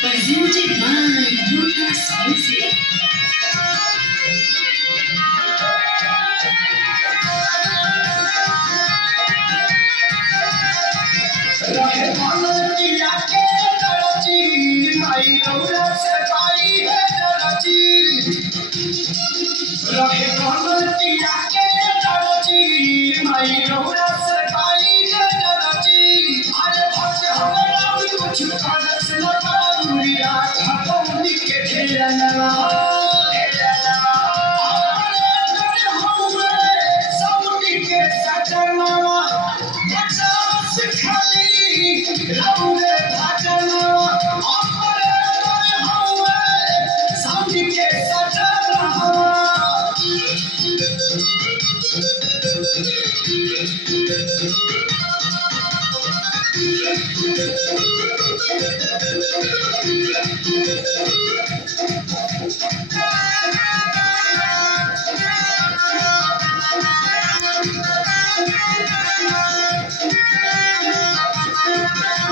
Presented by Lucas Music. रहे मनोरिया के तरची माई रौरा से पाई है तरची रहे मनोरिया के तरची माई रौरा से पाई है तरची अरे भक्त हमरा भी कुछ करस न करूरिया खतौनी के खेलना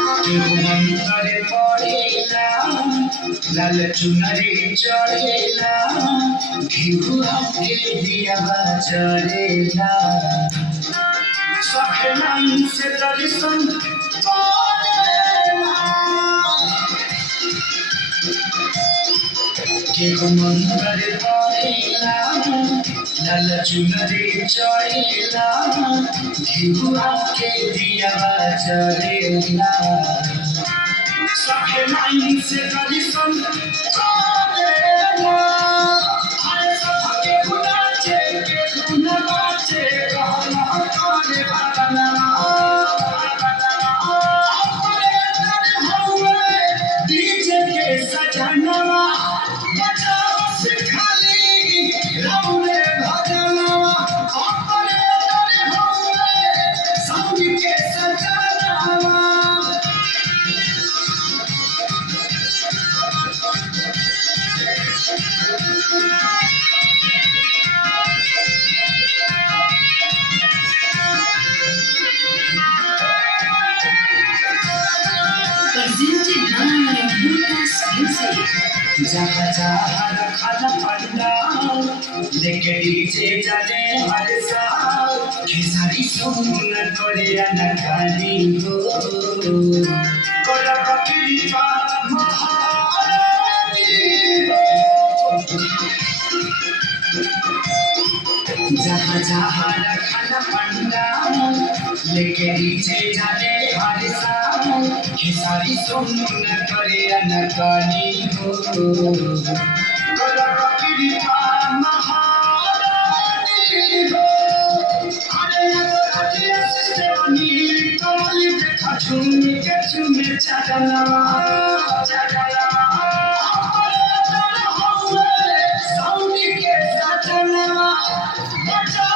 मंत्र पढ़ेला लाल चुनरी चढ़ेला घिउ हमके दिया चढ़ेला सखे नाम से दर्शन केहू मंत्र पढ़ेला लाल चुनरी चढ़ेला घिउ हमके दिया चढ़ेला सखे नाम से दर्शन करेला हरे सखे गुनाचे के गुनाचे कहना करे बदना अपने तर हुए डीजे के सजना बचाव से खाली रौरे भजना अपने तर हुए संग के सजना Presented by Lucas Music. जहाँ जहाँ रखा पंडाल लेके डीजे जाने हर साल खेसारी सुन कोरिया नगानी हो कोरा कृपा महारानी हो जहाँ जहाँ रखा पंडाल लेके डीजे जाने हर साल खेसारी सुन कोरिया नगानी हो कोरा कृपा महारानी हो अरे राजिया से नील कमल देखा झूम के झूमे चढ़ना चढ़ना अपने तर हुए सौनी के सजना बचा